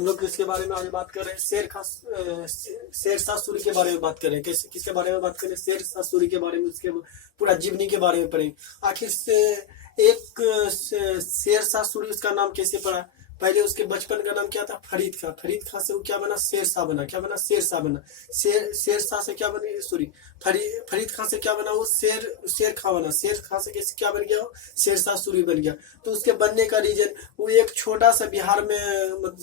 हम लोग किसके बारे में आज बात कर रहे हैं? शेरशाह सूरी के बारे में बात कर रहे हैं। किसके बारे में बात कर रहे हैं? शेरशाह सूरी के बारे में, उसके पूरा जीवनी के बारे में पढ़ेंगे। आखिर से एक शेरशाह सूरी, उसका नाम कैसे पड़ा? पहले उसके बचपन का नाम क्या था? फरीद खां। फरीद खां से वो क्या बना? शेरशाह बना। क्या बना? शेरशाह बना। शेरशाह से क्या बने? सॉरी, फरीद खां से क्या बना? वो शेर खां बना। शेर खां से कैसे क्या बन गया? वो शेरशाह सूरी बन गया। तो उसके बनने का रीजन, वो एक छोटा सा बिहार में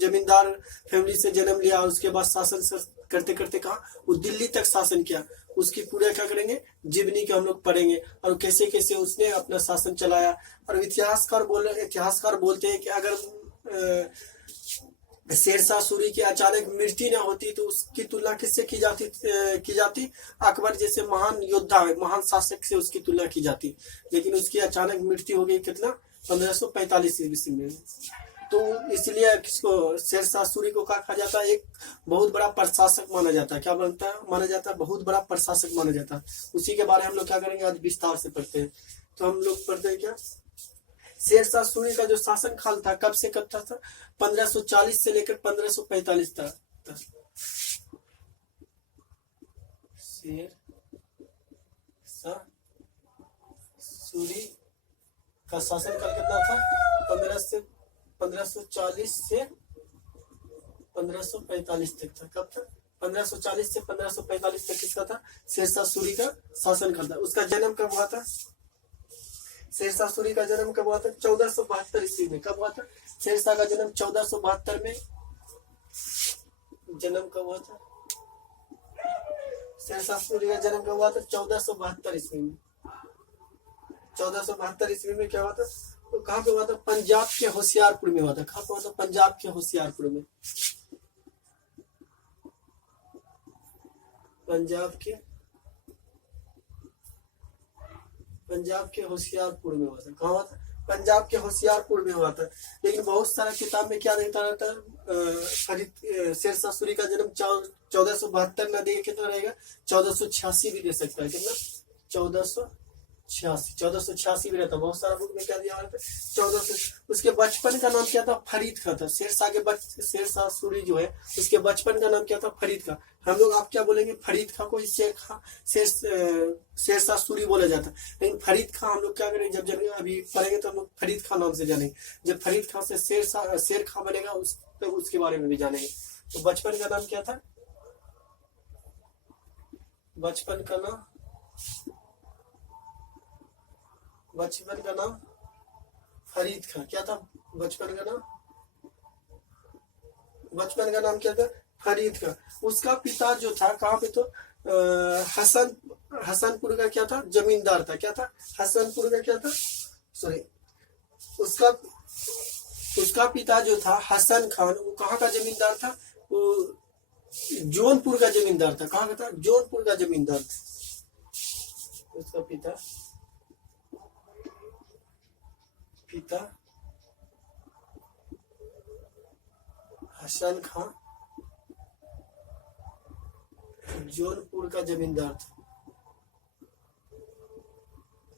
जमींदार फैमिली से जन्म लिया। उसके बाद शासन करते करते कहा वो दिल्ली तक शासन किया। उसकी पूरा क्या करेंगे? जीवनी के हम लोग पढ़ेंगे, और कैसे कैसे उसने अपना शासन चलाया। और इतिहासकार बोलते हैं कि अगर शेरशाह सूरी की अचानक मृत्यु न होती तो उसकी तुलना किससे की जाती? अकबर जैसे महान योद्धा, महान शासक से उसकी तुलना की जाती। लेकिन उसकी अचानक मृत्यु हो गई कितना? 1545 ईस्वी में। तो इसलिए किसको शेरशाह सूरी को कहा जाता है? एक बहुत बड़ा प्रशासक माना जाता है। क्या माना जाता है? बहुत बड़ा प्रशासक माना जाता है। उसी के बारे में हम लोग क्या करेंगे? आज विस्तार से पढ़ते हैं। तो हम लोग पढ़ते हैं क्या? शेरशाह सूरी का जो शासन काल था, कब से कब था? 1540 से लेकर 1545 तक। शेरशाह सूरी का शासन काल कितना था? 1540 से 1545 तक था। कब था? 1540 से 1545 तक किसका था? शेरशाह सूरी का शासन काल था। उसका जन्म कब हुआ था? शेरशाह सूरी का जन्म कब हुआ था? 1472 ईस्वी में। कब हुआ था? शेरशाह का जन्म 1472 में। जन्म कब हुआ था? शेरशाह सूरी का जन्म कब हुआ था? 1472 ईस्वी में। 1472 ईस्वी में क्या हुआ था? तो कहाँ पे हुआ था? पंजाब के होशियारपुर में हुआ था। कहाँ पे हुआ था? पंजाब के होशियारपुर में। पंजाब के होशियारपुर में हुआ था। कहाँ हुआ था? पंजाब के होशियारपुर में हुआ था। लेकिन बहुत सारा किताब में क्या रहता रहता है? शेरशाह सूरी का जन्म 1472 न देगा, कितना रहेगा? 1486 भी दे सकता है। कितना? 1486 भी रहता। बहुत सारा बुक में क्या दिया रहता है? 1400। उसके बचपन का नाम क्या था? फरीद खां था। शेरशाह सूरी जो है, उसके बचपन का नाम क्या था? फरीद खां। हम लोग आप क्या बोलेंगे? फरीद खां को शेरशाह सूरी बोला जाता है। लेकिन फरीद खां हम लोग क्या करेंगे? जब जानेंगे, अभी पढ़ेंगे तो हम लोग फरीद खां नाम से जानेंगे। जब फरीद खां से शेर खां बनेगा, तो उसके बारे में भी जानेंगे। तो बचपन का नाम क्या था? बचपन का नाम फरीद खां। क्या था बचपन का नाम क्या था? फरीद खां। उसका पिता जो था, कहाँ पे? तो हसनपुर का क्या था? जमींदार था। क्या था? हसनपुर का क्या था? सॉरी, उसका पिता जो था हसन खान, वो कहाँ का जमींदार था? वो जौनपुर का जमींदार था। कहाँ का था? जौनपुर का जमींदार था। उसका पिता हसन खान जौनपुर का जमींदार था।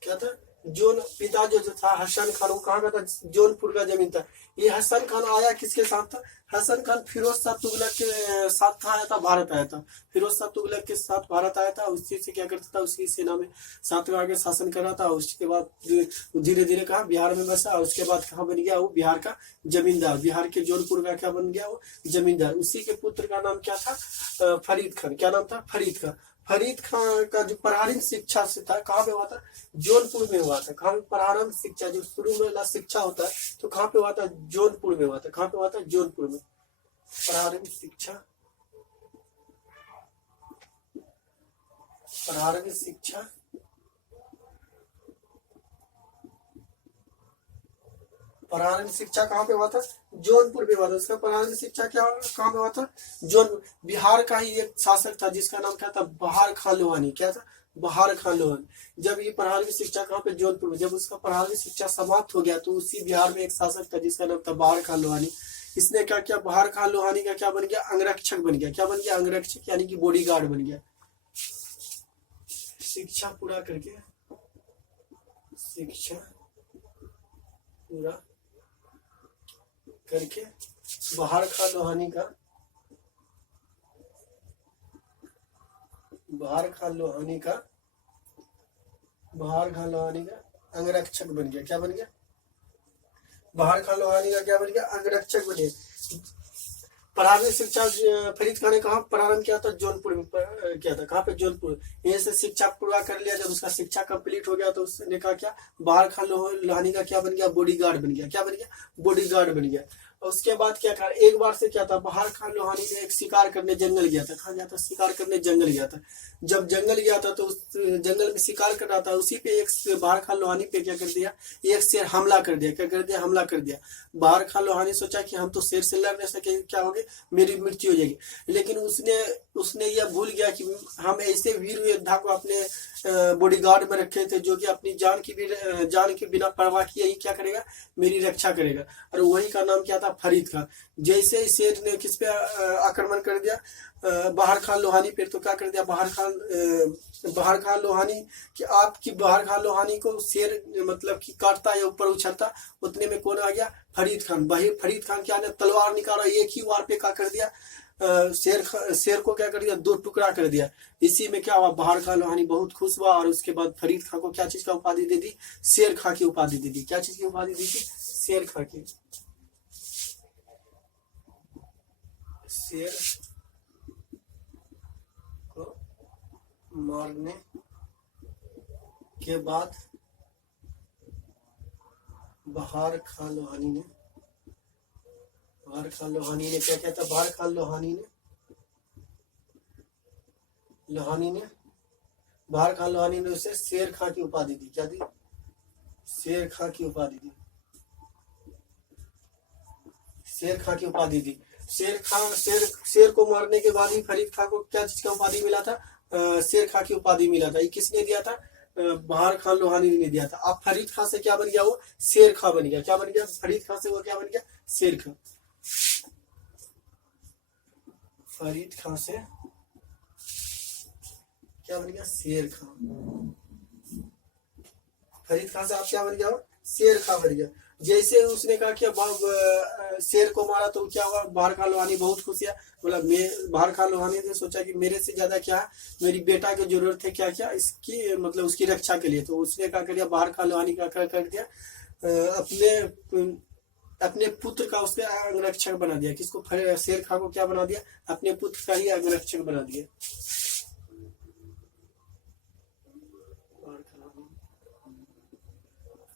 क्या था? पिता जो था हसन खान, वो कहाँ का था? जौनपुर का जमीन था। ये हसन खान आया किसके साथ था? हसन खान फिरोज शाह तुगलक के साथ कहाँ आया था? भारत आया था। फिरोज शाह तुगलक के साथ भारत आया था। उसी से क्या करता था? उसकी सेना में साथ में आगे शासन कर रहा था। उसके बाद धीरे धीरे कहा बिहार में बसा। उसके बाद कहाँ बन गया? वो बिहार का जमींदार। बिहार के जौनपुर का क्या बन गया? वो जमींदार। उसी के पुत्र का नाम क्या था? फरीद खान। क्या नाम था? फरीद खान। फरीद खान का जो प्रारंभिक शिक्षा से था, कहाँ पे हुआ था? जौनपुर में हुआ था। कहाँ पे प्रारंभिक शिक्षा, जो शुरू में शिक्षा होता है, तो कहाँ पे हुआ था? जौनपुर में हुआ था। कहाँ पे हुआ था? जौनपुर में। प्रारंभिक शिक्षा कहाँ पे हुआ था? जौनपुर में हुआ था। उसका प्रारंभिक शिक्षा क्या कहाँ पे हुआ था? बिहार का ही एक शासक था जिसका नाम क्या था? बहार खान लोहानी। क्या था? बहार खान लोहानी। जब ये प्रारंभिक शिक्षा कहाँ पे? जौनपुर में। जब उसका प्रारंभिक शिक्षा समाप्त हो गया, तो उसी बिहार में एक शासक था जिसका नाम था बहार खान लोहानी। इसने क्या किया? बहार खान लोहानी का क्या बन गया? अंगरक्षक बन गया। क्या बन गया? अंगरक्षक, यानी कि बॉडीगार्ड बन गया। शिक्षा पूरा करके बाहर खान लोहानी का अंगरक्षक बन गया। क्या बन गया? बाहर खान लोहानी का क्या बन गया? अंगरक्षक बन गया। प्रारंभिक शिक्षा फरीद खान ने कहा प्रारंभ किया था? जौनपुर में किया था। कहाँ पे? जौनपुर। यहीं से शिक्षा पूरा कर लिया। जब उसका शिक्षा कंप्लीट हो गया तो उसने कहा क्या? बाहर खान लोहानी का क्या बन गया? बॉडीगार्ड बन गया। क्या बन गया? बॉडीगार्ड बन गया। और उसके बाद क्या कर, एक बार से क्या था, बाहर खान लोहानी ने एक शिकार करने जंगल गया था। कहाँ गया था? शिकार करने जंगल गया था। जब जंगल गया था तो उस जंगल में शिकार कर रहा था, उसी पे एक बाहर खान लोहानी पे क्या कर दिया? एक शेर हमला कर दिया। क्या कर दिया? हमला कर दिया। बाहर खान लोहानी सोचा कि हम तो शेर से लड़ नहीं सके, क्या होगे, मेरी मृत्यु हो जाएगी। लेकिन उसने यह भूल गया कि हम ऐसे वीर योद्धा को अपने बॉडीगार्ड में रखे थे जो कि अपनी जान की बिना परवाह किए ही क्या करेगा? मेरी रक्षा करेगा। और वही का नाम क्या था? फरीद खान। जैसे ही शेर ने किस पे आक्रमण कर दिया? बाहर खान लोहानी पे। तो क्या कर दिया बाहर खान लोहानी कि आपकी बाहर खान लोहानी को शेर मतलब कि काटता या ऊपर उछलता, उतने में कौन आ गया? फरीद खान। फरीद खान क्या ने तलवार निकाला, एक ही वार पे क्या कर दिया? शेर को क्या कर दिया? दो टुकड़ा कर दिया। इसी में क्या हुआ? बाहर खान लोहानी बहुत खुश हुआ और उसके बाद फरीद खान को क्या चीज का उपाधि दे दी? शेर खां की उपाधि दे दी। क्या चीज की उपाधि दी थी? शेर खां की। शेर को मारने के बाद बाहर खान लोहानी ने क्या कहता? बाहर खान लोहानी ने उसे शेर खां की उपाधि दी। क्या दी? शेर खां की उपाधि दी। शेर को मारने के बाद ही फरीद खां को क्या चीज का उपाधि मिला था? शेर खां की उपाधि मिला था। ये किसने दिया था? बाहर खान लोहानी ने दिया था। अब फरीद खां से क्या बन गया? वो शेर खां बन गया। क्या बन गया? फरीद खां से वो क्या बन गया? शेर खां। फरीद खां से क्या बन गया? शेर खां। फरीद खां से आप क्या बन गया? शेर खां बन गया। जैसे उसने कहा कि शेर को मारा तो क्या हुआ? बाहर खान लोहानी बहुत खुश है। बोला बाहर खान लोहानी ने सोचा कि मेरे से ज्यादा क्या है, मेरी बेटा की जरूरत है, क्या क्या इसकी मतलब उसकी रक्षा के लिए। तो उसने क्या कर दिया? बाहर खान लोहानी का क्या कर दिया? अपने पुत्र का उसके अंगरक्षक बना दिया। किसको? शेर खां को क्या बना दिया? अपने पुत्र का ही अंगरक्षक बना दिया।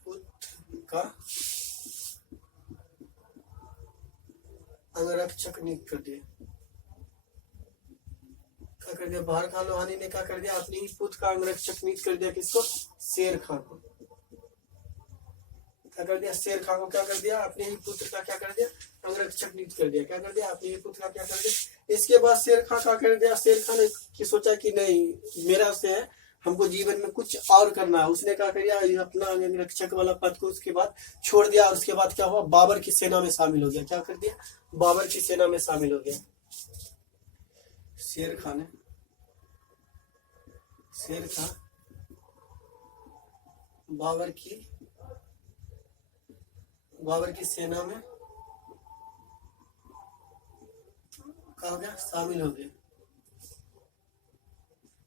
पुत्र का अंगरक्षक नियुक्त कर दिया। क्या कर दिया? बाहर खान लोहानी ने क्या कर दिया? अपने ही पुत्र का अंगरक्षक नियुक्त कर दिया। किसको? शेर खां को। क्या कर दिया? शेर खां को क्या कर दिया? अपने ही पुत्र का क्या कर दिया? अंगरक्षक नियुक्त कर दिया। क्या कर दिया? अपने ही पुत्र का क्या कर दिया? इसके बाद शेर खां क्या कर दिया? शेर खां ने सोचा कि नहीं, मेरा से है, हमको जीवन में कुछ और करना है। उसने क्या किया? अपना अंगरक्षक वाला पद को उसके बाद छोड़ दिया। उसके बाद क्या हुआ? बाबर की सेना में शामिल हो गया। क्या कर दिया? बाबर की सेना में शामिल हो गया। शेर खां बाबर की सेना में क्या हो गया? शामिल हो गया।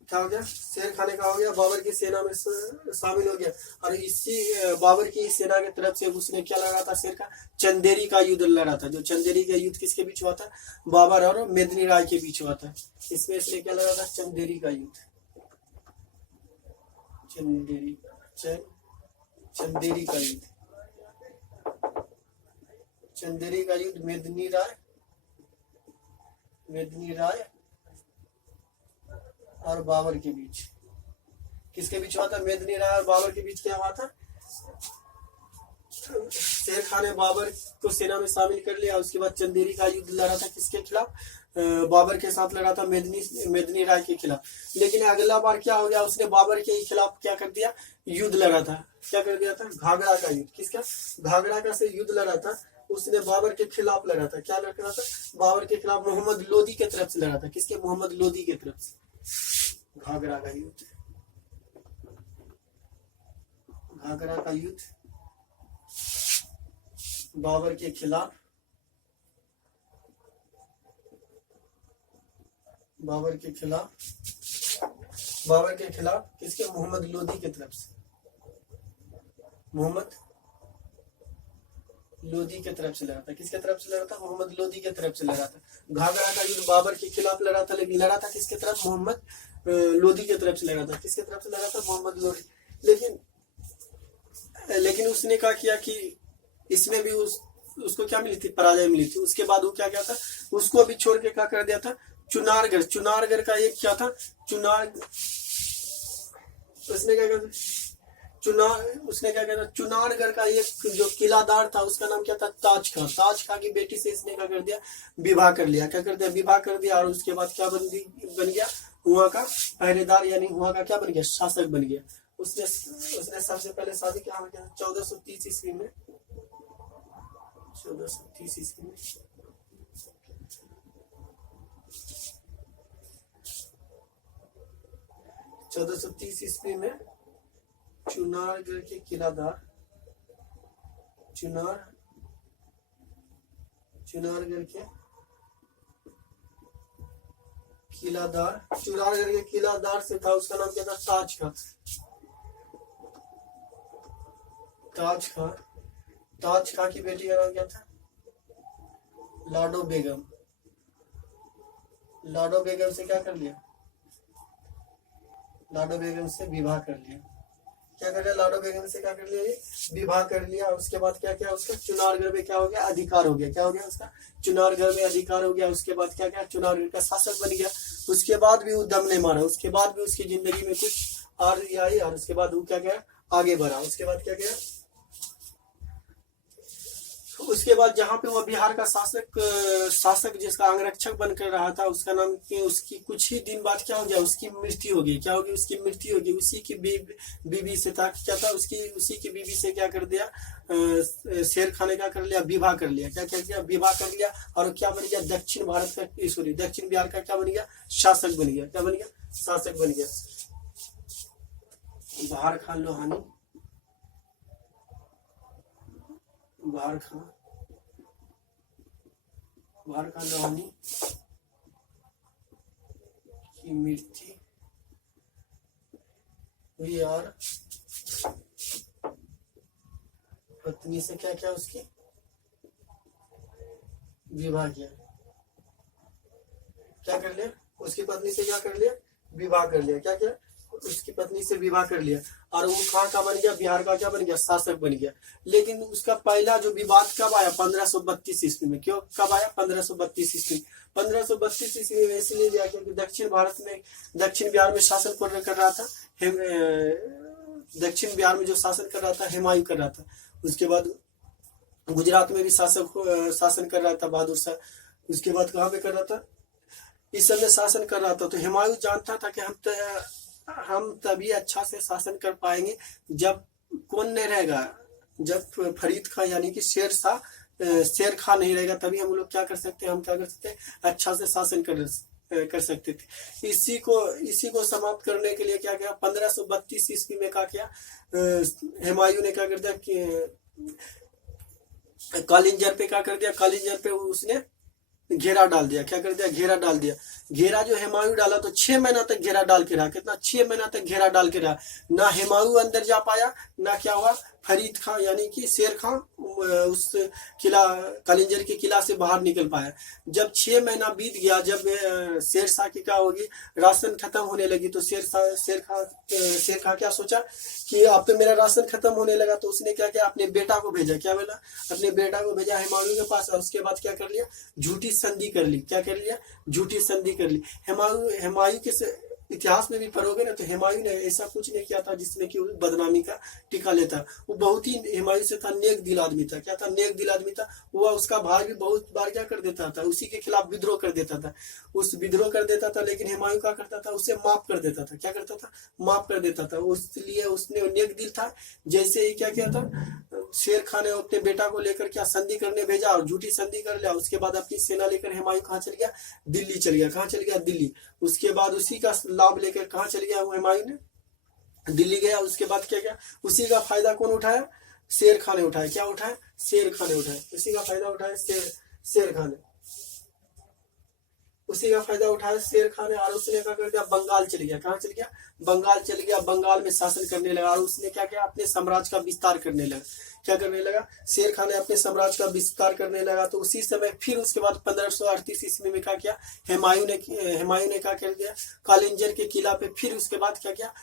क्या हो गया? शेर खान का हो गया बाबर की सेना में शामिल हो गया। और इसी बाबर की सेना की तरफ से उसने क्या लड़ा था? शेर का चंदेरी का युद्ध लड़ा था। जो चंदेरी का युद्ध किसके बीच हुआ था? बाबर और मेदिनी राय के बीच हुआ था। इसमें इसने क्या लड़ा था? चंदेरी का युद्ध। चंदेरी का युद्ध मेदिनी राय और बाबर के बीच। किसके बीच हुआ था? मेदिनी राय और बाबर के बीच क्या हुआ था? शेर खान ने बाबर को सेना में शामिल कर लिया। उसके बाद चंदेरी का युद्ध लड़ा था। किसके खिलाफ? बाबर के साथ लड़ा था, मेदिनी राय के खिलाफ। लेकिन अगला बार क्या हो गया? उसने बाबर के खिलाफ क्या कर दिया? युद्ध लड़ा था। क्या कर दिया था? घाघरा का युद्ध। किसका? घाघरा का से युद्ध लड़ा था। उसने बाबर के खिलाफ लड़ा था। क्या लड़ा था? बाबर के खिलाफ मोहम्मद लोदी के तरफ से लड़ा था। किसके? मोहम्मद लोदी के तरफ से। घाघरा का युद्ध। बाबर के खिलाफ बाबर के खिलाफ किसके? मोहम्मद लोदी की तरफ से, मोहम्मद लोदी की तरफ से लड़ा था। किसके तरफ से लड़ा था? मोहम्मद लोदी की तरफ से लड़ा था। घाघरा का युद्ध बाबर के खिलाफ लड़ा था, लेकिन लड़ा था किसके तरफ? मोहम्मद लोदी की तरफ से लड़ा था। किसके तरफ से लड़ा था? मोहम्मद लोदी। लेकिन उसने क्या किया कि इसमें भी उसको क्या मिली थी? पराजय मिली थी। उसके बाद वो क्या था, उसको भी छोड़ के क्या कर दिया था? चुनारगढ़ का एक क्या था? उसने क्या किया था? चुनारगढ़ का एक जो किलादार था उसका नाम क्या था? ताज खां की बेटी से इसने क्या कर दिया? विवाह कर लिया। क्या कर दिया? विवाह कर दिया। और उसके बाद क्या बन गया? वहां का पहरेदार, यानी वहां का क्या बन गया? शासक बन गया। उसने सबसे पहले शादी क्या किया? 1430 ईस्वी में 1430 ईस्वी में चुनारगढ़ के किलादार चुनारगढ़ के किलादार से था। उसका नाम क्या था? ताज खां की बेटी का नाम क्या था? लाडो बेगम से क्या कर लिया? लाडो बेगम से विवाह कर लिया। क्या कर लिया? लाडो बेगम से क्या कर लिया? विवाह कर लिया। उसके बाद क्या किया? उसका चुनारगढ़ में क्या हो गया? अधिकार हो गया। क्या हो गया? उसका चुनारगढ़ में अधिकार हो गया। उसके बाद क्या? चुनारगढ़ का शासक बन गया। उसके बाद भी वो दम नहीं मारा। उसके बाद भी उसकी जिंदगी में कुछ आर आई, और उसके बाद वो क्या आगे बढ़ा। उसके बाद क्या किया? उसके बाद जहाँ पे वो बिहार का शासक जिसका अंगरक्षक बनकर रहा था, उसका नाम, उसकी कुछ ही दिन बाद क्या हो गया? उसकी मृत्यु हो गई। क्या होगी? उसकी मृत्यु होगी। उसी की बीवी से था, क्या था? उसी की बीवी से क्या कर दिया? शेर खान ने क्या कर लिया? विवाह कर लिया। क्या किया? विवाह कर लिया। और क्या बन गया? दक्षिण बिहार का क्या बन गया? शासक बन गया। क्या बन गया? शासक बन गया। बहार खान लोहानी की मृत्यु हुई और पत्नी से क्या उसकी? विवाह किया। क्या कर लिया? उसकी पत्नी से क्या कर लिया? विवाह कर लिया। क्या किया? उसकी पत्नी से विवाह कर लिया। और वो कहाँ का बन गया? बिहार का क्या बन गया? शासक बन गया। लेकिन उसका पहला जो विवाद कब आया? 1532 ईस्वी में। क्यों? कब आया? 1532 ईस्वी। 1532 ईस्वी में इसलिए लिया क्योंकि दक्षिण बिहार में शासन कर रहा था। दक्षिण बिहार में जो शासन कर रहा था, हुमायूं कर रहा था। उसके बाद गुजरात में भी शासन कर रहा था बहादुर शाह। उसके बाद कहाँ पे कर रहा था? इस समय शासन कर रहा था। तो हुमायूं जानता था कि हम तभी अच्छा से शासन कर पाएंगे जब कौन नहीं रहेगा, जब फरीद खां यानी कि शेर खां नहीं रहेगा, तभी हम लोग क्या कर सकते हैं? अच्छा से शासन कर सकते थे। इसी को समाप्त करने के लिए क्या किया? 1532 ईस्वी में क्या किया? हुमायूं ने क्या कर दिया कि कालिंजर पे क्या कर दिया? कालिंजर पे उसने घेरा डाल दिया। क्या कर दिया? घेरा डाल दिया। घेरा जो हुमायूं डाला तो 6 महीना तक घेरा डाल के रहा। कितना? 6 महीना तक घेरा डाल के रहा। ना हुमायूं अंदर जा पाया, ना क्या हुआ? फरीद खां यानी कि शेर खां उस किला कालिंजर के किला से बाहर निकल पाया। जब 6 महीना बीत गया, जब शेर शाह की क्या होगी? राशन खत्म होने लगी, तो शेर खां क्या सोचा कि अब तो मेरा राशन खत्म होने लगा। तो उसने क्या किया? अपने बेटा को भेजा। क्या बोला? अपने बेटा को भेजा हुमायूं के पास। और उसके बाद क्या कर लिया? झूठी संधि कर ली। क्या कर लिया? झूठी संधि कर ली। हुमायूं के इतिहास में भी पढ़ोगे ना, तो हुमायूं ने ऐसा कुछ नहीं किया था जिसमें कि बदनामी का टिका लेता। वो बहुत ही हुमायूं से था, नेक दिल आदमी था। क्या था? नेक दिल आदमी था। वो उसका भाई भी बहुत बार क्या कर देता था? उसी के खिलाफ विद्रोह कर देता था। लेकिन हुमायूं क्या करता था? उसे माफ कर देता था। क्या करता था? माफ कर देता था। इसलिए उसने नेक दिल था। जैसे ही क्या किया था? शेर खान ने अपने बेटा को लेकर क्या संधि करने भेजा और झूठी संधि कर लिया। उसके बाद अपनी सेना लेकर हुमायूं कहाँ चल गया? दिल्ली चल गया। कहाँ चल गया? दिल्ली। उसके बाद उसी का लाभ लेकर कहाँ चल गया? हुमायूं ने दिल्ली गया। उसके बाद क्या किया? उसी का फायदा कौन उठाया? शेर खान ने उठाया। क्या उठाया? शेर खान ने उठाया। उसी का फायदा उठाया शेर खान ने। उसी का फायदा उठाया शेर खान ने, और उसने क्या कर दिया, बंगाल चल गया। कहाँ चल गया, बंगाल चल गया। बंगाल में शासन करने लगा, और उसने क्या किया, अपने साम्राज्य का विस्तार करने लगा। क्या करने लगा, शेर खान ने अपने साम्राज्य का विस्तार करने लगा। तो उसी समय फिर उसके बाद 1538 ईस्वी में क्या किया, हुमायूं ने क्या कर दिया, कालिंजर के किला पे फिर उसके बाद क्या किया,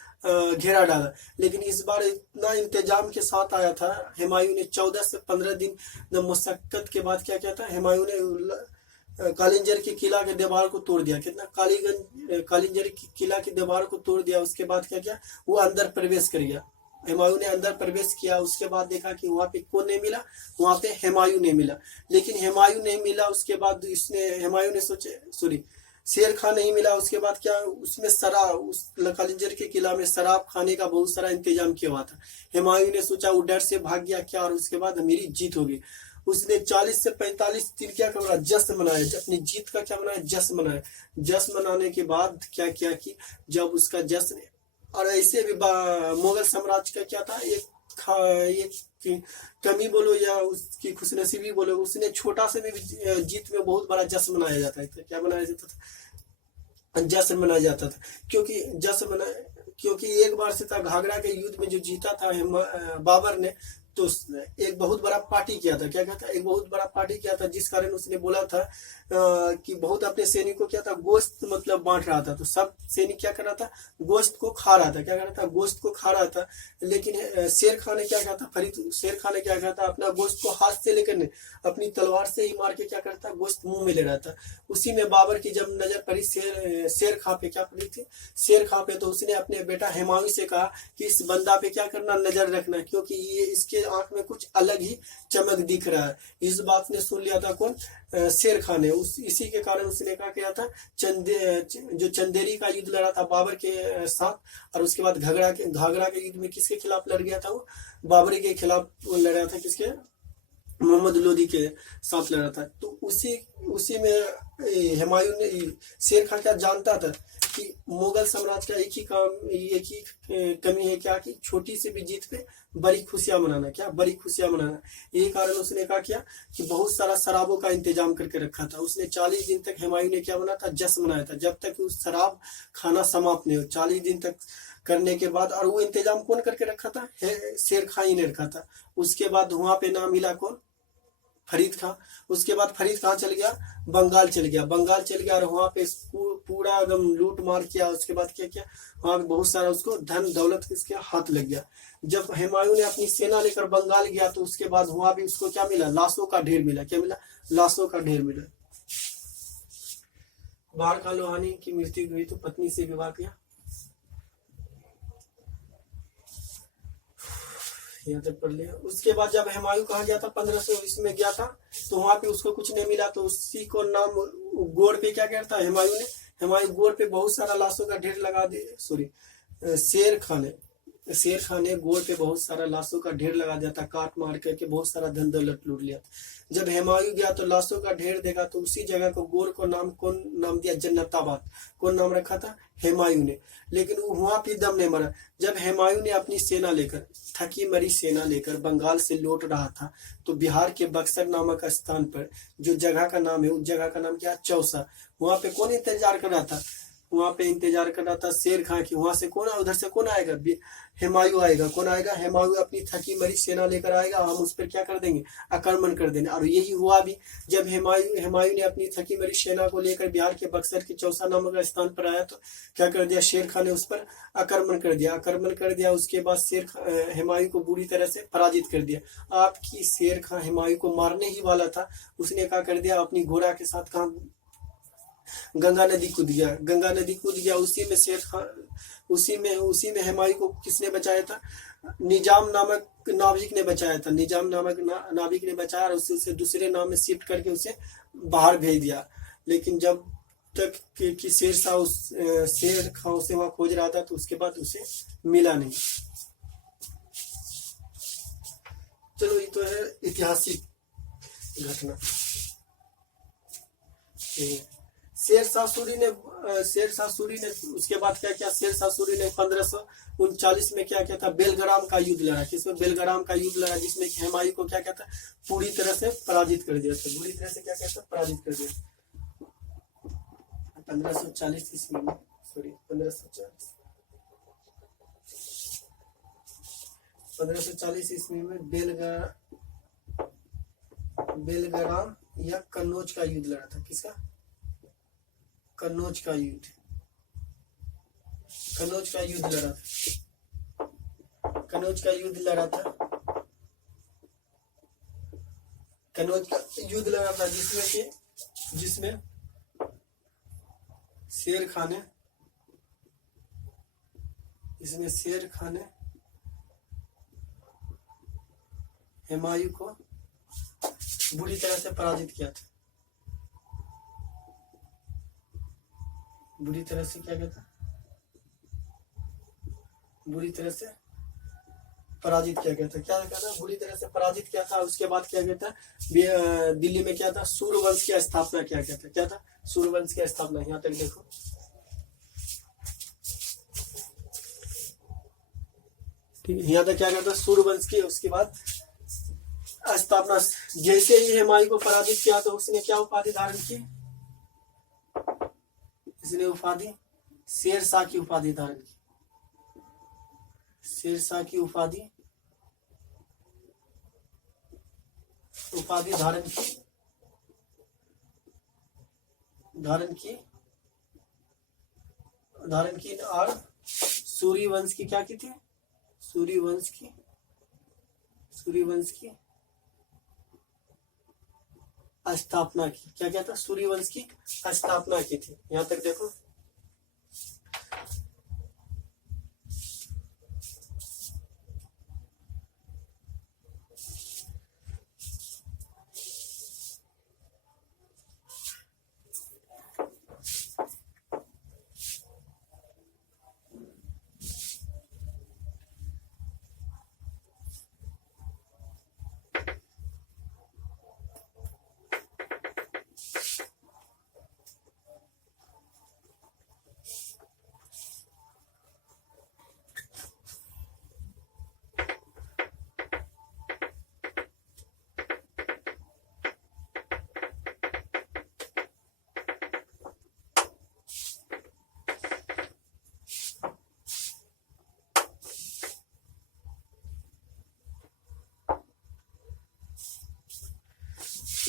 घेरा डाला। लेकिन इस बार इतना इंतजाम के साथ आया था हुमायूं ने, 14 से 15 दिन मुशक्कत के बाद क्या किया था, हुमायूं ने कालिंजर की किला के दीवार को तोड़ दिया। कितना, कालिंजर की किला की दीवार को तोड़ दिया। उसके बाद क्या किया, वो अंदर प्रवेश कर गया। हुमायूं ने अंदर प्रवेश किया। उसके बाद देखा कि वहां पे कौन नहीं मिला, वहां पे हुमायूं नहीं मिला। लेकिन हुमायूं नहीं मिला, उसके बाद हुमायूं ने सोचे, सॉरी, शेर खान नहीं मिला। उसके बाद क्या, उसमें शराब, उस कालिंजर के किला में शराब खाने का बहुत सारा इंतजाम किया हुआ था। हुमायूं ने सोचा, वो डर से भाग गया क्या, और उसके बाद मेरी जीत होगी। उसने 40 से 45 दिन क्या करा, जश्न मनाया, अपनी जीत का क्या मनाया, जश्न मनाया। जश्न मनाने के बाद क्या किया कि जब उसका जश्न, और ऐसे भी मुगल साम्राज्य का क्या था, एक कमी बोलो या उसकी खुशनसीबी बोलो, उसने छोटा से भी जीत में बहुत बड़ा जश्न मनाया जाता है। क्या मनाया जाता था, जश्न मनाया जाता था। क्योंकि एक बार से था, घाघरा के युद्ध में जो जीता था बाबर ने, तो एक बहुत बड़ा पार्टी किया था। क्या कहता, एक बहुत बड़ा पार्टी किया था, जिस कारण उसने बोला था कि बहुत अपने सैनिक को क्या था, गोश्त मतलब बांट रहा था। तो सब सैनिक क्या कर रहा था, गोश्त को खा रहा था। क्या कर रहा था, गोश्त को खा रहा था। लेकिन शेर खान ने क्या कहा था, शेर खान ने क्या कहा था, अपना गोश्त को हाथ से लेकर नहीं, अपनी तलवार से ही मार के क्या करता, गोश्त मुंह में ले रहा था। उसी में बाबर की जब नजर पड़ी शेर खां पे, क्या पड़ी थी, शेर खां पे, तो उसने अपने बेटा हुमायूं से कहा कि इस बंदा पे क्या करना, नजर रखना, क्योंकि ये इसके आंख में कुछ अलग ही चमक दिख रहा है। इस बात ने सुन लिया था कौन, शेर खान ने। इसी के कारण उसने क्या किया था, जो चंदेरी का युद्ध लड़ा था बाबर के साथ, और उसके बाद घाघरा के युद्ध में किसके खिलाफ लड़ गया था, वो बाबरी के खिलाफ लड़ा था, किसके, मोहम्मद लोदी के साथ लड़ा था। तो उसी में हुमायूं ने, शेर खान क्या जानता था कि मुगल साम्राज्य का एक ही कमी है, क्या कि छोटी सी भी जीत पे बड़ी खुशियां मनाना। क्या, बड़ी खुशियां मनाना। यही कारण उसने क्या किया कि बहुत सारा शराबों का इंतजाम करके रखा था। उसने 40 दिन तक, हुमायूं ने क्या मनाया था, जश्न मनाया था, जब तक उस शराब खाना समाप्त नहीं हो। 40 दिन तक करने के बाद, और वो इंतजाम कौन करके रखा था, शेर खान ही ने रखा था। उसके बाद वहां पे ना मिला कौन, फरीद खां। उसके बाद फरीद खां चल गया, बंगाल चल गया, और वहां पे पूरा एकदम लूट मार किया। उसके बाद क्या किया, वहां पे बहुत सारा उसको धन दौलत किसके हाथ लग गया। जब हुमायूं ने अपनी सेना लेकर बंगाल गया, तो उसके बाद वहां भी उसको क्या मिला, लाशों का ढेर मिला। क्या मिला, लाशों का ढेर मिला। बाहर खान लोहानी की मृत्यु हुई तो पत्नी से विवाह किया। यहाँ तक पढ़ लिया। उसके बाद जब हुमायूं कहाँ गया था, 1520 में गया था, तो वहां पे उसको कुछ नहीं मिला। तो उसी को नाम गोड़ पे क्या करता है, हुमायूं गोड़ पे बहुत सारा लाशों का ढेर लगा दे, सॉरी, शेर खान ने गोड़ पे बहुत सारा लाशों का ढेर लगा दिया था, काट मार करके बहुत सारा धन दौलत लूट लिया। जब हुमायूं गया तो लाशों का ढेर देखा, तो उसी जगह को गोड़ को कौन नाम दिया, जन्नताबाद। कौन नाम रखा था, हुमायूं ने। लेकिन वो वहां भी दम नहीं मरा। जब हुमायूं ने अपनी सेना लेकर, थकी मरी सेना लेकर बंगाल से लौट रहा था, तो बिहार के बक्सर नामक स्थान पर, जो जगह का नाम है, उस जगह का नाम क्या, चौसा। वहां पे कौन इंतजार कर रहा था, वहां पे इंतजार कर रहा था शेर खान की। वहां से कौन, उधर से कौन आएगा, हुमायूं आएगा। कौन आएगा, हुमायूं अपनी थकी मरी सेना लेकर आएगा, हम उस पर क्या कर देंगे, आक्रमण कर देंगे। और यही हुआ भी। जब हुमायूं ने अपनी थकी मरी सेना को लेकर बिहार के बक्सर के चौसा नामक स्थान पर आया, तो क्या कर दिया, शेर खान ने उस पर आक्रमण कर दिया। उसके बाद हुमायूं को बुरी तरह से पराजित कर दिया। आपकी शेर खान हुमायूं को मारने ही वाला था, उसने क्या कर दिया, अपनी घोड़ा के साथ कहा, गंगा नदी कूद गया। उसी में शेर खान, उसी में हुमायूं को किसने बचाया था, निजाम नामक नाविक ने बचाया था। निजाम नामक नाविक ने बचाया, और उसे दूसरे नाम में शिफ्ट करके उसे बाहर भेज दिया। लेकिन जब तक कि शेर खान उसे वहां खोज रहा था, तो उसके बाद उसे मिला नहीं। चलो, ये तो है ऐतिहासिक घटना। शेरशाह सूरी ने उसके बाद क्या किया, शेरशाह सूरी ने 1539 में क्या किया था, बेलग्राम का युद्ध लड़ा। किसमें, बेलग्राम का युद्ध लड़ा, जिसमें हुमायूं को क्या कहता, पूरी तरह से पराजित कर दिया था। 1540 ईस्वी में, सॉरी 1540 ईस्वी में बेलगाम या कन्नौज का युद्ध लड़ा था। किसका? कन्नौज का युद्ध, कन्नौज का युद्ध लड़ा था, कन्नौज का युद्ध लड़ा था, कन्नौज का युद्ध लड़ा था जिसमें शेर खान ने हुमायूं को बुरी तरह से पराजित किया था। बुरी तरह से क्या कहता? बुरी तरह से पराजित किया गया था। क्या कहता? बुरी तरह से पराजित किया था। उसके बाद क्या कहता? दिल्ली में क्या था? सूर्यवंश की स्थापना किया गया था। क्या था? सूर्यवंश की स्थापना। यहाँ तक देखो, ठीक है, यहाँ तक क्या कहता? सूर्यवंश की। उसके बाद स्थापना। जैसे ही हुमायूं को पराजित किया तो उसने क्या उपाधि धारण की? इसने उपाधि शेरशाह की उपाधि धारण की। शेरशाह की उपाधि धारण की और सूर्यवंश की क्या की थी? सूर्यवंश की स्थापना की। क्या क्या था? सूर्यवंश की स्थापना की थी। यहाँ तक देखो,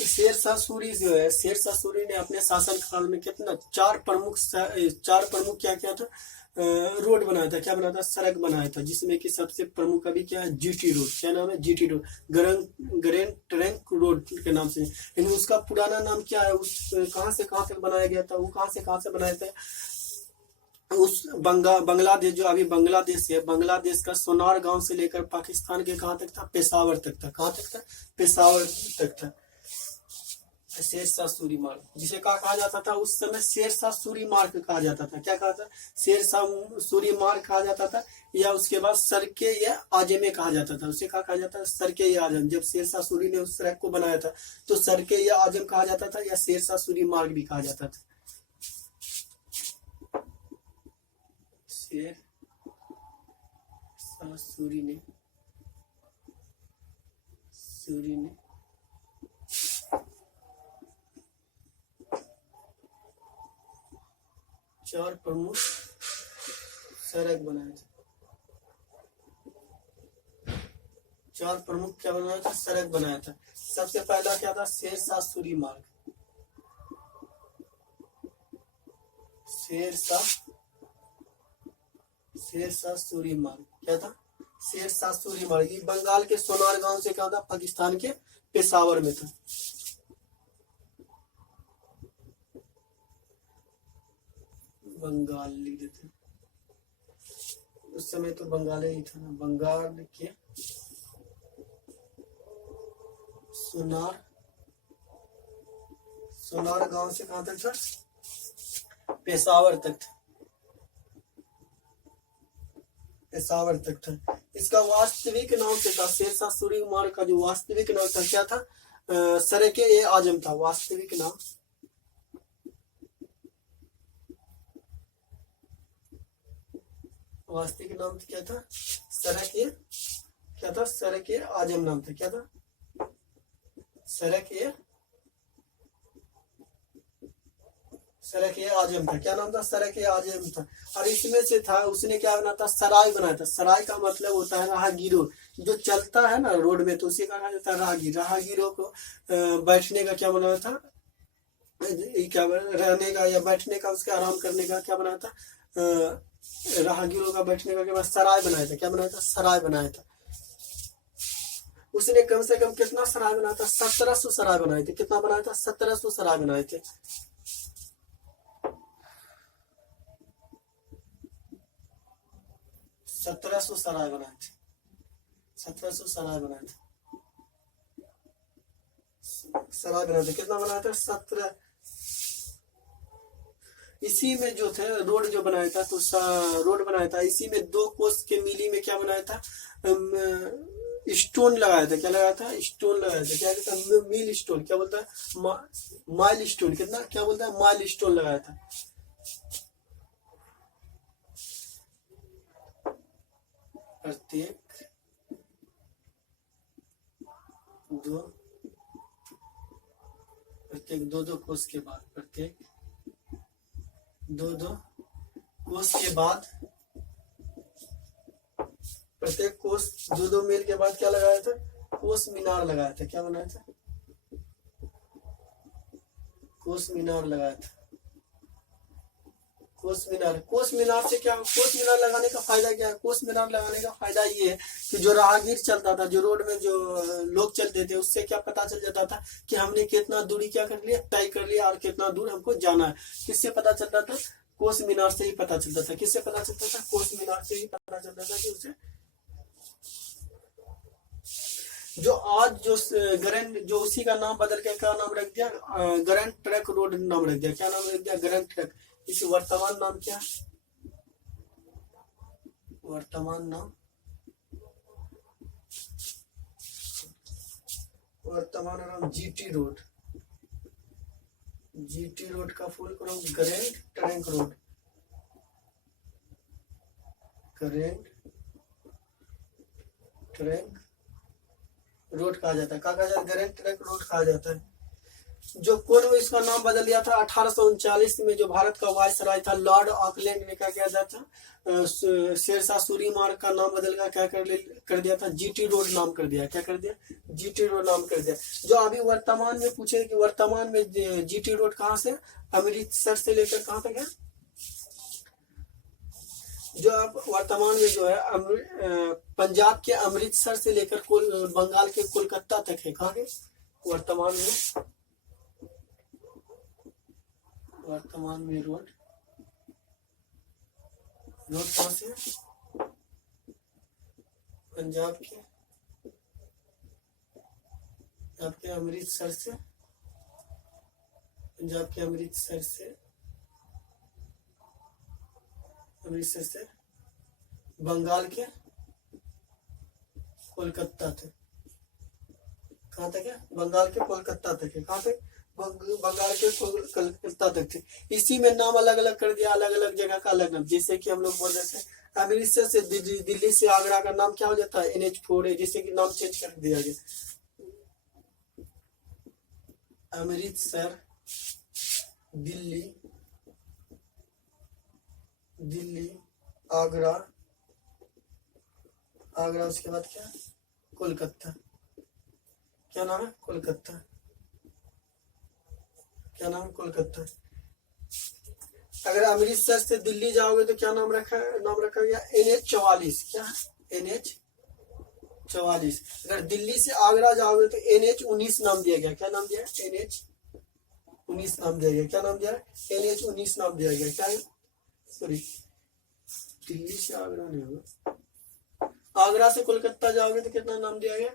शेरशाह सूरी जो है, शेरशाह सूरी ने अपने शासन काल में कितना चार प्रमुख क्या क्या था? रोड बनाया था। क्या बनाया था? सड़क बनाया था, जिसमें कि सबसे प्रमुख अभी क्या है? GT road. क्या नाम है? GT road, grain trunk road के नाम से। लेकिन उसका पुराना नाम क्या है? उस कहाँ से कहाँ तक बनाया गया था? वो कहाँ से बनाया था? उस बांग्लादेश, जो अभी बांग्लादेश है, बांग्लादेश का सोनार गांव से लेकर पाकिस्तान के कहाँ तक था? पेशावर तक था। कहाँ तक था? पेशावर तक था। शेरशाह सूरी मार्ग, जिसे कहा जाता था उस समय, शेरशाह सूरी मार्ग कहा जाता था। क्या कहा था? शेरशाह सूरी मार्ग कहा जाता था, या उसके बाद सरके या आजमे कहा जाता था। उसे कहा जाता था सरके या आजम। जब शेरशाह सूरी ने उस सड़क को बनाया था तो सरके या आजम कहा जाता था, या शेरशाह सूरी मार्ग भी कहा जाता था। शेरशाह सूरी ने चार प्रमुख सड़क बनाया था। चार प्रमुख क्या बनाया था? सड़क बनाया था। सबसे पहला क्या था? शेरशाह सूरी मार्ग। शेरशाह सूरी मार्ग क्या था? शेरशाह सूरी मार्ग। ये बंगाल के सोनार गांव से क्या था? पाकिस्तान के पेशावर में था। बंगाल लिख देते, उस समय तो बंगाली ही था ना। बंगाल के सोनार गांव से कहां तक था? पेशावर तक था। पेशावर तक था। इसका वास्तविक नाम क्या था? शेरशाह सूरी मार्ग का जो वास्तविक नाम था क्या था? सरके ए आजम था। वास्तविक नाम क्या था? सरक ए आजम नाम था। क्या था? सड़क ए आजम था। क्या नाम था? सड़क ए आजम था। और इसमें से था, उसने क्या बनाया था? सराय बनाया था। सराय का मतलब होता है राहगीरों, जो चलता है ना रोड में, तो उसी का कहा जाता है राहगीर। राहगीरों को बैठने का क्या बनाया था? क्या रहने का या बैठने का, उसके आराम करने का क्या बनाया था? राहगीरों का बैठने का क्या सराय बनाया था। क्या बनाया था? सराय बनाया था। उसने कम से कम कितना सराय बनाया था? 1700 सराय बनाए थे। कितना बनाया था? 1700 सराय बनाए थे। 1700 सराय बनाए थे। 1700 सराय बनाए थे। सराय बनाए थे। कितना बनाया था? 17। इसी में जो थे रोड जो बनाया था, तो रोड बनाया था इसी में 2 कोस के मिली में क्या बनाया था? स्टोन लगाया था। क्या लगाया था? स्टोन लगाया था। क्या कहता है? मिल स्टोन। क्या बोलता है? Mile stone. कितना? क्या बोलता है? माइल स्टोन लगाया था। प्रत्येक 2 कोस के बाद, प्रत्येक 2 कोस के बाद, प्रत्येक कोस 2 मील के बाद क्या लगाया था? कोस मीनार लगाया था। क्या बनाया था? कोस मीनार लगाया था। कोस मीनार। कोस मीनार से क्या? कोस मीनार लगाने का फायदा क्या है? कोस मीनार लगाने का फायदा ये है कि जो राहगीर चलता था, जो रोड में जो लोग चलते थे, उससे क्या पता चल जाता था कि हमने कितना दूरी क्या कर लिया, तय कर लिया, और कितना दूर हमको जाना है। किससे पता चलता था? कोस मीनार से ही पता चलता था। किससे पता चलता था? कोस मीनार से ही पता चलता था कि उसे जो आज जो ग्रैंड, जो उसी का नाम बदल के क्या नाम रख दिया? ग्रैंड ट्रक रोड नाम रख दिया। क्या नाम रख दिया? Grand truck. इस वर्तमान नाम क्या? वर्तमान नाम, वर्तमान नाम जीटी रोड। जीटी रोड का full form grand trunk road. Grand trunk road कहा जाता है। कहा जाता है? ग्रैंड ट्रंक रोड कहा जाता है। जो पूर्व इसका नाम बदल दिया था 1839 में, जो भारत का वायसराय था लॉर्ड ऑकलैंड ने क्या किया था? शेरशाह सूरी मार्ग का नाम बदल कर क्या कर दिया था? जीटी रोड नाम कर दिया। क्या कर दिया? जीटी रोड नाम कर दिया। जो अभी वर्तमान में पूछे कि वर्तमान में जीटी रोड कहाँ से? अमृतसर से लेकर कहाँ तक है? जो अब वर्तमान में जो है पंजाब के अमृतसर से लेकर बंगाल के कोलकाता तक है। कहाँ के? वर्तमान में, वर्तमान में रोड कहाँ से? पंजाब के आपके अमृतसर से, पंजाब के अमृतसर से बंगाल के कोलकाता तक। कहाँ तक है? बंगाल के कोलकाता तक है। कहाँ तक? बंगाल के कोलकाता तक थे। इसी में नाम अलग अलग कर दिया, अलग अलग जगह का अलग नाम। जैसे कि हम लोग बोल रहे थे अमृतसर से दिल्ली से आगरा का नाम क्या हो जाता है? NH4 है। जैसे कि नाम चेंज कर दिया गया, अमृतसर दिल्ली, आगरा, उसके बाद क्या? कोलकाता। क्या नाम है? कोलकाता। क्या नाम है? कोलकाता। अगर अमृतसर से दिल्ली जाओगे तो क्या नाम रखा गया? NH44। क्या? NH44। अगर दिल्ली से आगरा जाओगे तो NH19 नाम दिया गया। क्या नाम दिया? NH19 नाम दिया गया। क्या नाम दिया? NH19 नाम दिया गया। क्या है? सॉरी, दिल्ली से आगरा नहीं होगा, आगरा से कोलकाता जाओगे तो कितना नाम दिया गया?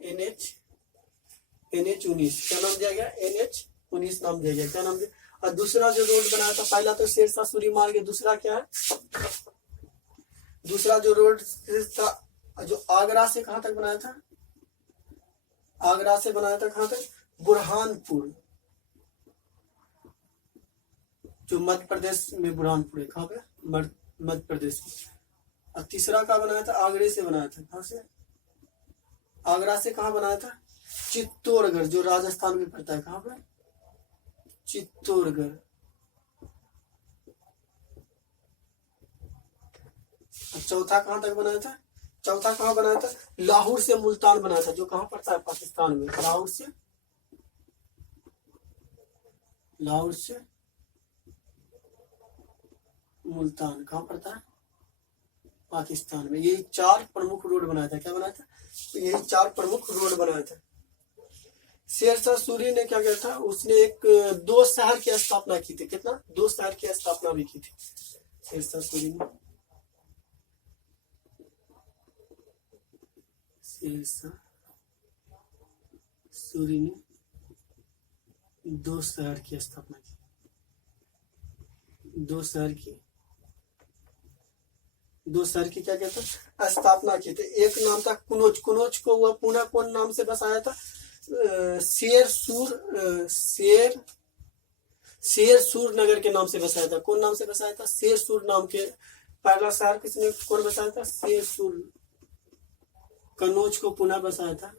NH19। क्या नाम दिया गया? NH19 नाम दिया गया। क्या नाम दिया? और दूसरा जो रोड बनाया था, पहला तो शेरशाह सूरी मार्ग है, दूसरा क्या है? दूसरा जो रोड था, जो आगरा से कहां तक बनाया था? आगरा से बनाया था कहां तक? बुरहानपुर, जो मध्य प्रदेश में बुरहानपुर है। कहां पे? मध्य प्रदेश में। और तीसरा का बनाया था? आगरे से बनाया था। कहां से? आगरा से कहां बनाया था? चित्तौड़गढ़, जो राजस्थान में पड़ता है। कहां पे? चित्तौड़गढ़। चौथा कहां तक बनाया था? चौथा कहां बनाया था? लाहौर से मुल्तान बनाया था, जो कहां पड़ता है? पाकिस्तान में। लाहौर से मुल्तान कहां पड़ता है? पाकिस्तान में। यही 4 प्रमुख रोड बनाया था। क्या बनाया था? यही 4 प्रमुख रोड बनाया था। शेरशाह सूरी ने क्या किया था? उसने 2 शहर की स्थापना की थी। कितना? 2 शहर की स्थापना भी की थी शेरशाह सूरी ने। शेरशाह सूरी ने 2 शहर की स्थापना की। 2 शहर की क्या कहता है? स्थापना की थी। एक नाम था कनौज। कनौज को वह पुनः कौन नाम से बसाया था? शेरसूर नगर के नाम से बसाया था। कौन नाम से बसाया था? शेरसूर नाम के। पहला शहर किसने कौन बसाया था? शेरसूर। कनौज को पुनः बसाया था।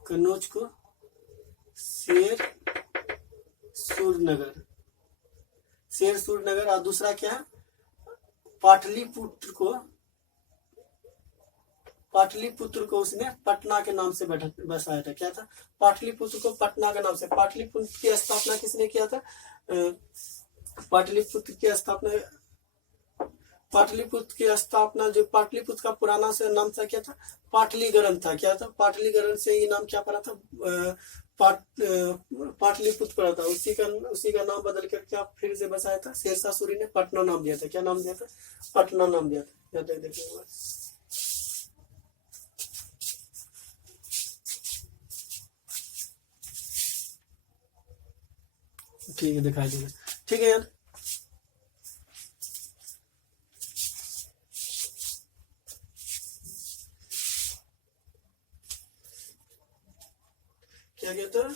कनौज को शेरसूर नगर। और दूसरा क्या है? पाटलिपुत्र को उसने पटना के नाम से बसाया था। क्या था? पाटलिपुत्र को पटना के नाम से। पाटलिपुत्र की स्थापना किसने किया था? पाटलिपुत्र की स्थापना जो पाटलिपुत्र का पुराना से नाम था क्या था? पाटलीगढ़ था। क्या था? पाटलीगढ़ से ये नाम क्या पड़ा था? पाटलिपुत्र पड़ा था। उसी का नाम बदल कर क्या फिर से बसाया था? शेरशाह सूरी ने पटना नाम दिया था। क्या नाम दिया था? पटना नाम दिया था। देखिए ठीक है, दिखाई देगा। ठीक है यार। क्या कहता है?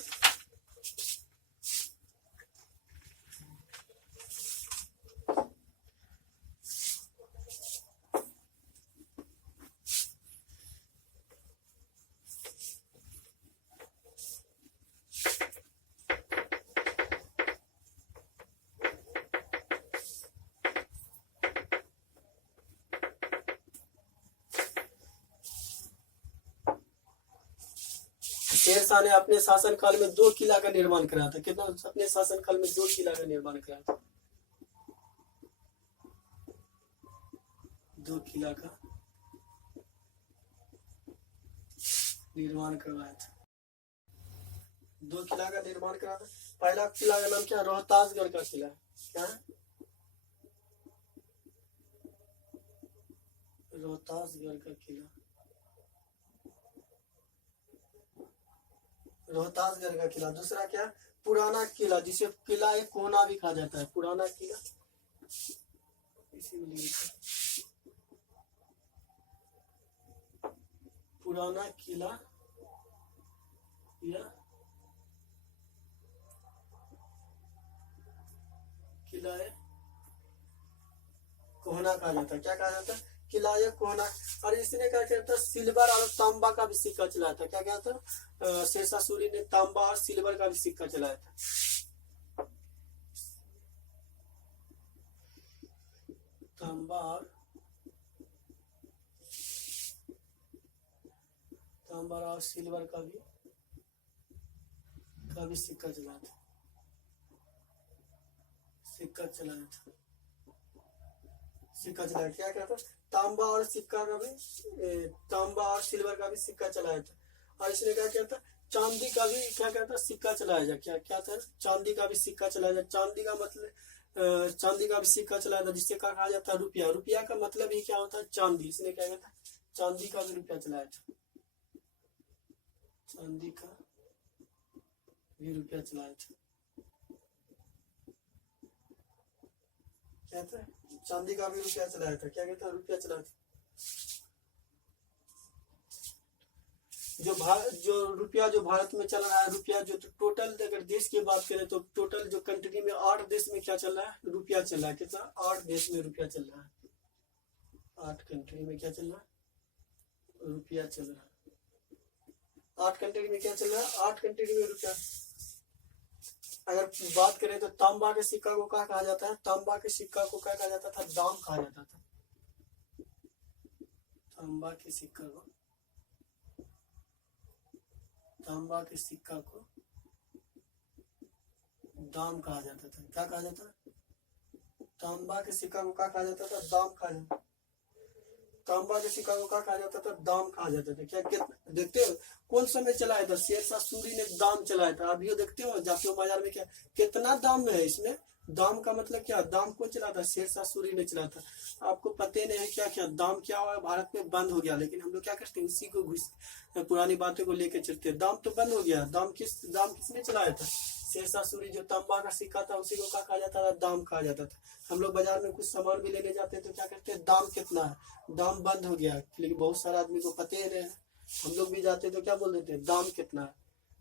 शेरशाह ने अपने शासनकाल में 2 किला का निर्माण कराया था। कितना? अपने शासनकाल में 2 किला का निर्माण कराया था। 2 किला का निर्माण करवाया था। 2 किला का निर्माण कराया था। पहला किला का नाम क्या? रोहतासगढ़ का किला। क्या है? रोहतासगढ़ का किला। रोहतासगढ़ का किला। दूसरा क्या? पुराना किला, जिसे किला एक कोना भी कहा जाता है। पुराना किला इसीलिए पुराना किला या किला कोहना कहा जाता है। क्या कहा जाता है? किला या कोहना। और इसने क्या कहता है? सिल्वर और तांबा का भी सिक्का चलाया था। क्या कहता है? शेरशाह सूरी ने तांबा और सिल्वर का भी सिक्का चलाया था। तांबा और सिल्वर का भी सिक्का चलाया था। क्या कहता? तांबा और सिल्वर का भी सिक्का चलाया था। और इसने क्या कहता? चांदी का भी क्या कहता? सिक्का चलाया जा। क्या था? चांदी का भी सिक्का चलाया जा। चांदी का मतलब चांदी का भी सिक्का चलाया था, जिससे कहा जाता है रुपया। रुपया का मतलब ही क्या होता है? चांदी। इसने क्या कहता? चांदी का भी रुपया चलाया था। चांदी का भी रुपया चलाया था। क्या था? चांदी का भी रुपया चलाया था। क्या कहता? रुपया चलाया था। जो रुपया जो भारत में चल रहा है, रुपया जो टोटल अगर देश की बात करें तो टोटल जो कंट्री में 8 देश में क्या चल रहा है? रुपया चल रहा है। कितना? 8 देश में रुपया चल रहा है। 8 कंट्री में क्या चल रहा है? रुपया चल रहा है। 8 कंट्री में क्या चल रहा है? 8 कंट्री में रुपया अगर बात करें तो तांबा के सिक्का को क्या कहा जाता है? तांबा के सिक्का को क्या कहा जाता था? दाम कहा जाता था। तांबा के सिक्का को, तांबा के सिक्का को दाम कहा जाता था। क्या कहा जाता? तांबा के सिक्का को क्या कहा जाता था? दाम कहा जाता। तांबा के सिक्का को क्या कहा जाता था? दाम कहा जाता था। क्या देखते हो कौन समय चलाया था? शेरशाह सूरी ने दाम चलाया था। अभी देखते हो जाते हो बाजार में, क्या कितना दाम में है इसमें? दाम का मतलब क्या? दाम कौन चला था? शेरशाह सूरी ने चला था। आपको पता नहीं है क्या क्या दाम क्या हुआ? भारत में बंद हो गया, लेकिन हम लोग क्या करते हैं, उसी को घुस पुरानी बातों को लेकर चलते हैं। दाम तो बंद हो गया। दाम किसने चलाया था? शेरशाह सूरी। जो तांबा का सिक्का था उसी को क्या कहा जाता था? दाम कहा जाता था। हम लोग बाजार में कुछ सामान भी लेने जाते हैं तो क्या करते हैं? दाम कितना है? दाम बंद हो गया, लेकिन बहुत सारे आदमी को पता ही नहीं है। हम लोग भी जाते तो क्या बोल देते हैं? दाम कितना है।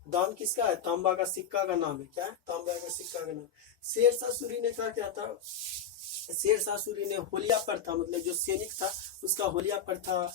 दाम किसका है? तांबा का सिक्का का नाम है। क्या है? तांबा का सिक्का का नाम। शेरशाह सूरी ने क्या किया था? शेरशाह सूरी ने होलिया प्रथा, मतलब जो सैनिक था उसका होलिया प्रथा,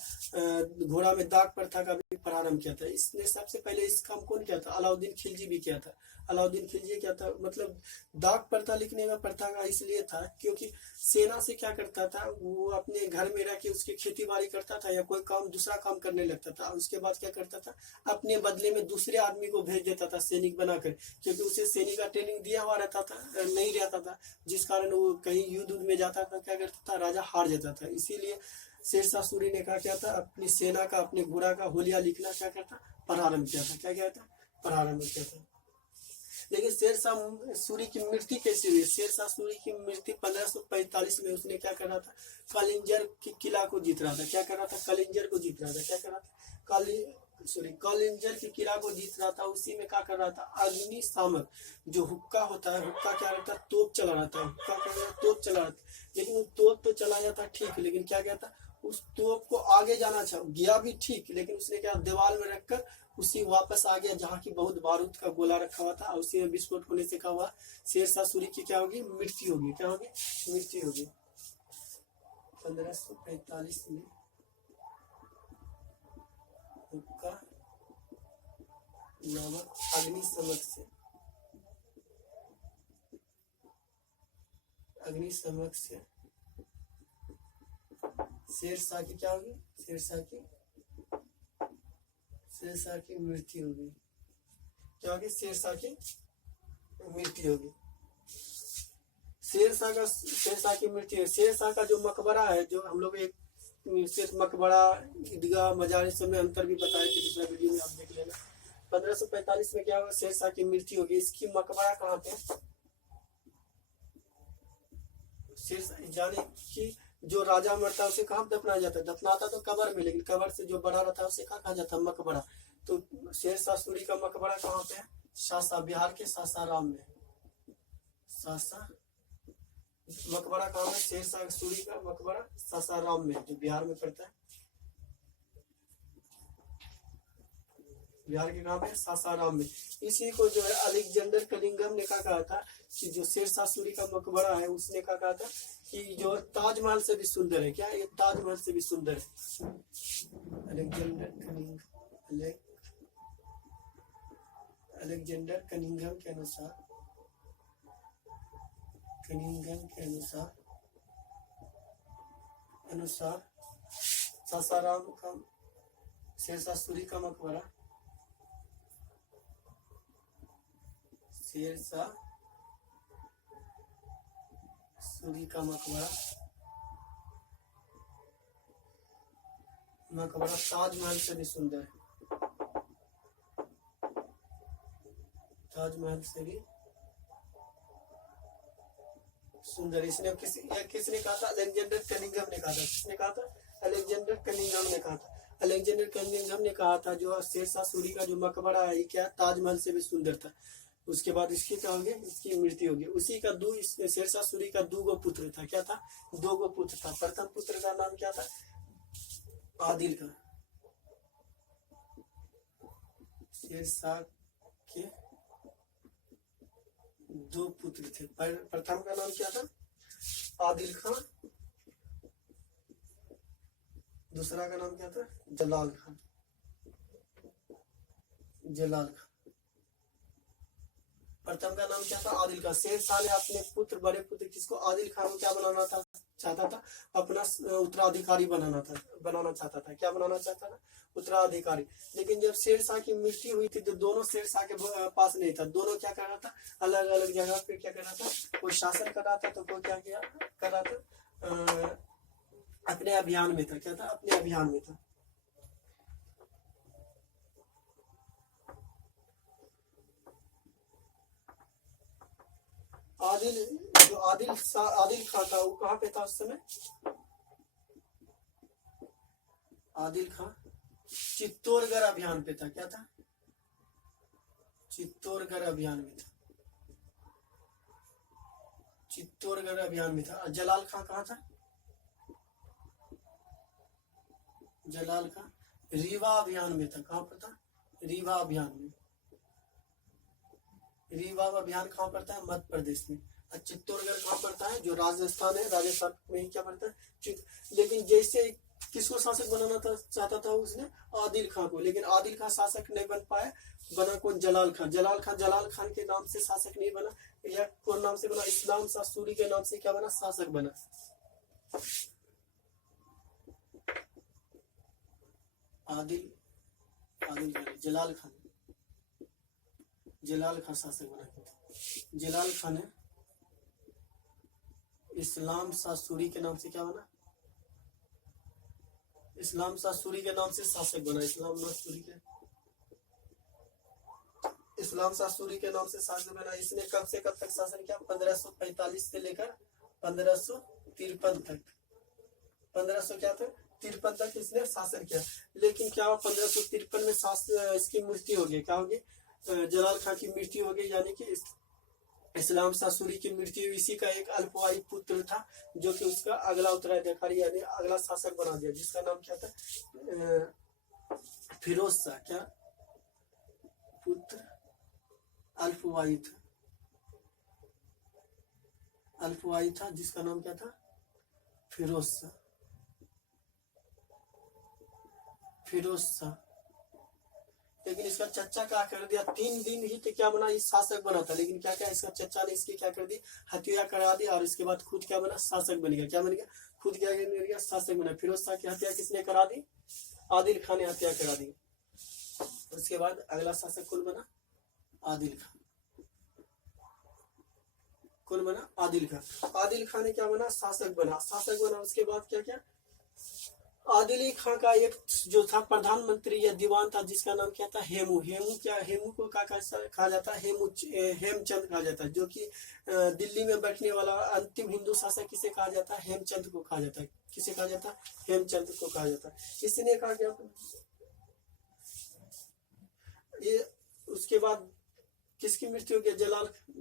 घोड़ा में दाग प्रथा का भी प्रारंभ किया था। इसने सबसे पहले इस काम कौन किया था? अलाउद्दीन खिलजी भी किया था। अलाउद्दीन खिलजी क्या था? मतलब दाग प्रथा लिखने का प्रथा का इसलिए था क्योंकि सेना से क्या करता था, वो अपने घर में रह के उसकी खेती बाड़ी करता था या कोई काम दूसरा काम करने लगता था। उसके बाद क्या करता था? अपने बदले में दूसरे आदमी को भेज देता था सैनिक बनाकर, क्योंकि उसे सैनिक का ट्रेनिंग दिया हुआ रहता था, नहीं रहता था, जिस कारण वो कहीं युद्ध में जाता था, क्या करता था? राजा हार जाता था। इसीलिए शेरशाह सूरी ने क्या किया था? अपनी सेना का, अपने घोड़ा का होलिया लिखना क्या करता? प्रारंभ किया था। क्या किया था? प्रारंभ किया था। लेकिन शेरशाह सूरी की मृत्यु कैसे हुई? शेरशाह सूरी की मृत्यु 1545 में उसने क्या कर रहा था? कलिंजर के किला को जीत रहा था। क्या कर रहा था? कलिंजर को जीत रहा था। क्या कर रहा था? कलिंजर के किला को जीत रहा था। उसी में क्या कर रहा था? अग्निशामक जो हुक्का होता है, हुक्का क्या रहता है? तोप चला रहा था। हुक्का क्या? तोप चला रहा था। लेकिन वो तोप तो चला जाता ठीक, लेकिन क्या गया था? उस तोप को आगे जाना चाह गया भी ठीक, लेकिन उसने क्या दीवार में रखकर उसी वापस आ गया जहाँ की बहुत बारूद का गोला रखा हुआ था। उसी में विस्फोट होने से क्या हुआ? शेरशाह सूरी की क्या होगी? मृत्यु होगी। क्या होगी? मृत्यु होगी। 1545 में हुक्का नामक अग्निशमक से शेरशाह की क्या होगी? शेरशाह की मृत्यु होगी। क्या होगी? शेरशाह की मृत्यु होगी। शेरशाह की मृत्यु। शेरशाह का जो मकबरा है, जो हम लोग एक सिर्फ मकबरा, ईदगाह, मजार, इस समय अंतर भी बताया कि दूसरा वीडियो में आप देख लेना। 1545 में क्या होगा? शेरशाह की मृत्यु होगी। इसकी मकबरा कहाँ पे? शेरशाह जाने की जो राजा मरता है उसे कहाँ दफनाया जाता है? दफनाता तो कब्र में, लेकिन कब्र से जो बड़ा रहता है उसे क्या कहा जाता है? मकबरा। तो शेरशाह सूरी का मकबरा कहाँ पे है? सासा, बिहार के सासाराम में। सासा मकबरा कहाँ है? शेरशाह सूरी का मकबरा सासाराम में, जो बिहार में पड़ता है। बिहार के कहाँ पे? सासाराम में। इसी को जो है अलेक्जेंडर कनिंघम ने क्या कहा था कि जो शेरशाह सूरी का मकबरा है, उसने क्या कहा था कि जो ताजमहल से भी सुंदर है। क्या ये ताजमहल से भी सुंदर है? अलेक्जेंडर कनिंघम के अनुसार सासाराम का शेरशाह सूरी का मकबरा, शेरशाह सूरी का मकबरा ताजमहल से भी सुंदर है। ताजमहल से भी सुंदर। इसने किसने कहा था? अलेक्जेंडर कनिंघम ने कहा था। किसने कहा था? अलेक्जेंडर कनिंघम ने कहा था। अलेक्जेंडर कनिंघम ने कहा था जो शेरशाह सूरी का जो मकबरा है, क्या ताजमहल से भी सुंदर था। उसके बाद इसकी क्या होगी? इसकी मृत्यु होगी। उसी का शेरशाह सूरी का 2 गो पुत्र था। क्या था? 2 गो पुत्र था। प्रथम पुत्र का नाम क्या था? आदिल का। शेरशाह के 2 पुत्र थे। प्रथम का नाम क्या था? आदिल खान। दूसरा का नाम क्या था? जलाल खान। प्रथम का नाम क्या था? आदिल खान। शेर शाह ने अपने पुत्र, बड़े पुत्र किसको? आदिल खान को क्या बनाना था, चाहता था? अपना उत्तराधिकारी बनाना चाहता था। क्या बनाना चाहता था? उत्तराधिकारी। लेकिन जब शेर शाह की मृत्यु हुई थी तो दोनों शेर शाह के पास नहीं था। दोनों क्या कर रहा था? अलग अलग जगह पे क्या कर रहा था? कोई शासन कर रहा था तो कोई क्या किया कर रहा था? अपने अभियान में था। क्या था? अपने अभियान में था। आदिल खान था वो कहाँ पे था उस समय? आदिल खान चित्तौड़गढ़ अभियान पे था। क्या था? चित्तौड़गढ़ अभियान में था। चित्तौड़गढ़ अभियान में था। जलाल खान कहाँ था? जलाल खान रीवा अभियान में था। कहाँ पर था? रीवा अभियान में। रीवा अभियान कहाँ पड़ता है? मध्य प्रदेश में। चित्तौड़गढ़ कहाँ पड़ता है? जो राजस्थान है, राजस्थान में ही क्या पड़ता है? लेकिन जैसे किसको शासक बनाना था, चाहता था उसने? आदिल खान को। लेकिन आदिल खान शासक नहीं बन पाया। बना कौन? जलाल खान। जलाल खान के नाम से शासक नहीं बना। या कौन नाम से बना? इस्लाम शाह सूरी के नाम से क्या बना? शासक बना। जलाल खान शासक बना। जलाल खान है इस्लाम शाह सूरी के नाम से क्या बना? इस्लाम शाह सूरी के नाम से शासक बना। इस्लाम शाह सूरी के नाम से शासक बना। इसने कब से कब तक शासन किया? 1545 से लेकर 1553 तक। 1500 क्या था? 53 तक इसने शासन किया। लेकिन क्या हुआ? 1553 में इसकी मृत्यु हो गई। क्या हो गई? जलाल खान की मृत्यु हो गई। यानी कि इस्लाम शाह सूरी की मृत्यु। इसी का एक अल्पवायु पुत्र था जो कि उसका अगला उत्तराधिकारी यानी अगला शासक बना दिया, जिसका नाम क्या था? फिरोज शाह। क्या पुत्र अल्पवायु था जिसका नाम क्या था? फिरोज शाह। लेकिन इसका चच्चा क्या कर दिया? 3 दिन ही तो क्या बना? इस शासक बना था। लेकिन क्या इसका चच्चा ने इसकी क्या कर दी? हत्या करा दी। और इसके बाद खुद क्या बना? शासक बन गया। क्या बन गया? खुद क्या बन गया? शासक बना। फिरोज शाह की हत्या किसने करा दी? आदिल खान ने हत्या करा दी। उसके बाद अगला शासक कौन बना? आदिल खान ने क्या बना? शासक बना। उसके बाद क्या? आदिल खान का एक जो था प्रधानमंत्री या दीवान था जिसका नाम क्या था? हेमू को क्या कहा जाता है? हेमचंद कहा जाता है। जो कि दिल्ली में बैठने वाला अंतिम हिंदू शासक किसे कहा जाता है? हेमचंद को कहा जाता है। किसे कहा जाता है? हेमचंद को कहा जाता है। इसने कहा क्या? ये उसके बाद किसकी मृत्यु हो गया?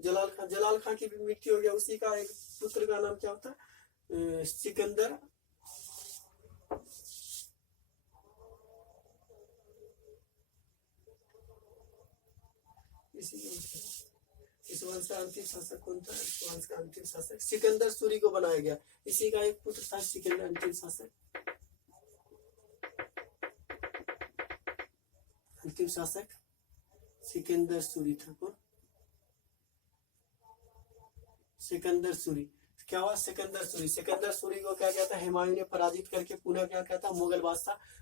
जलाल खान की भी मृत्यु हो गया। उसी का एक पुत्र का नाम क्या होता है? सिकंदर। इस वंश का अंतिम शासक कौन था? इस वंश का अंतिम शासक सिकंदर सूरी को बनाया गया। इसी का एक पुत्र था सिकंदर। अंतिम शासक सिकंदर सूरी था। कौन? सिकंदर सूरी। क्या हुआ? सिकंदर सूरी को क्या कहता है? हुमायूं ने पराजित करके पुनः क्या कहता?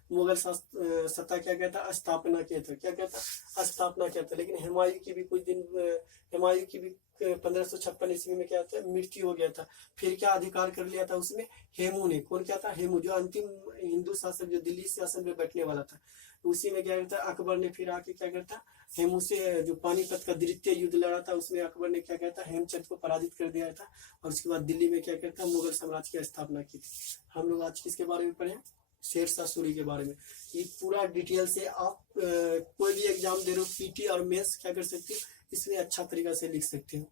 मुगल सत्ता क्या कहता? स्थापना किया था। क्या कहता? स्थापना किया था। लेकिन हुमायूं की भी 1556 ईस्वी में क्या था? मृत्यु हो गया था। फिर क्या अधिकार कर लिया था उसमें? हेमू ने। कौन क्या था? हेमू, जो अंतिम हिंदू शासक जो दिल्ली शासन में बैठने वाला था। उसी में क्या करता? अकबर ने फिर आके क्या करता? हेमू से जो पानीपत का द्वितीय युद्ध लड़ा था उसमें अकबर ने क्या कहता? हेमचंद को पराजित कर दिया था। और उसके बाद दिल्ली में क्या करता? मुगल साम्राज्य की स्थापना की थी। हम लोग आज किसके बारे में पढ़े? शेर शाह सूरी के बारे में। ये पूरा डिटेल से आप कोई भी एग्जाम दे रहे हो, पीटी और मेंस क्या कर सकते हो? इसमें अच्छा तरीका से लिख सकते हो।